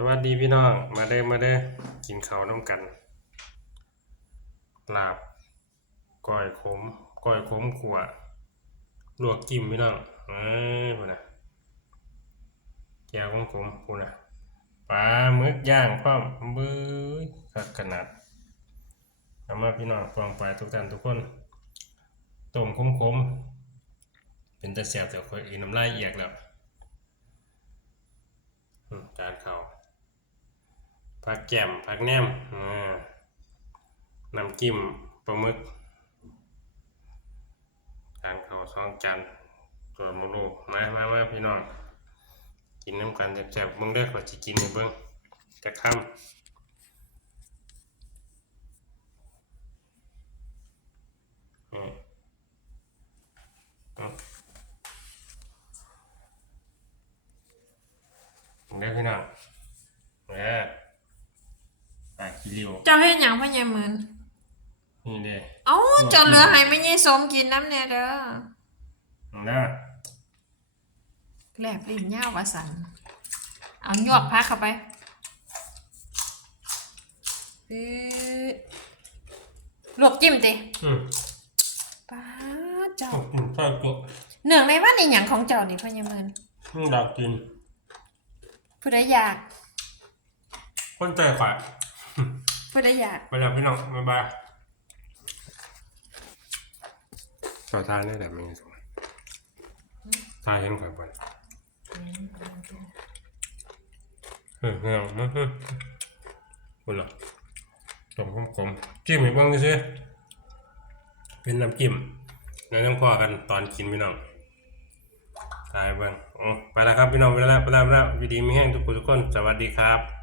สวัสดีพี่น้อง มาเด้อมาเด้อกินข้าวน้ำกันลาบก้อยขมก้อยขมขัวลวกจิ้มพี่น้องเอ้ยพุ่นน่ะแก้วของผมพุ่นนะปลาหมึกย่างพร้อมเบ้ยคักขนาดเอามาพี่น้องฟังไปทุกท่านทุกคนต้มขมๆเป็นตะแซ่บแต่ค่อยอีน้ำลายเอียกแล้วจานข้า ผักแก้มผักแหนมน้ำจิ้มปลาหมึกจานข้าวสองจานตัวมูลูมามามาพี่น้อง กินน้ำกันแซ่บๆมึงได้อขอจิกินให้เบิ่งจะค่ำเอามึงได้อพี่น้องเออ ปากขี้ริ้วเจ้าเฮ็ดหยังพ่อใหญ่หมื่นนี่เด้อเอ้าเจ้าเหลือให้แม่ใหญ่สมกินน้ำแน่เด้อมึงเด้อแลบลิ้นยาวว่าสั่นเอาหยวกพักเข้าไปปึ๊ดลวกจิ้มติอืมป้าดเจ้า ขอบคุณข้าวกุเนื่องในวันนี้หยังของเจ้านี่พ่อใหญ่หมื่นมึงดักกินผู้ใดอยากคนใจขวา ผู้ใดอยากไปแล้วพี่น้องบ๊ายบายต่อทานได้แต่ไม่สมทายเห็นข่อยบ่อยเฮ้ยเฮ้ยมาเฮ้ยคุณล่ะต้มขมๆจิ้มอีกบ้างดิซิเป็นน้ำจิ้มแล้วต้องพอกันตอนกินพี่น้องตายบ้างอ๋อไปแล้วครับพี่น้องไปแล้วไปแล้วไปแล้ววิดีมีแห้งทุกคนทุกคน สวัสดีครับ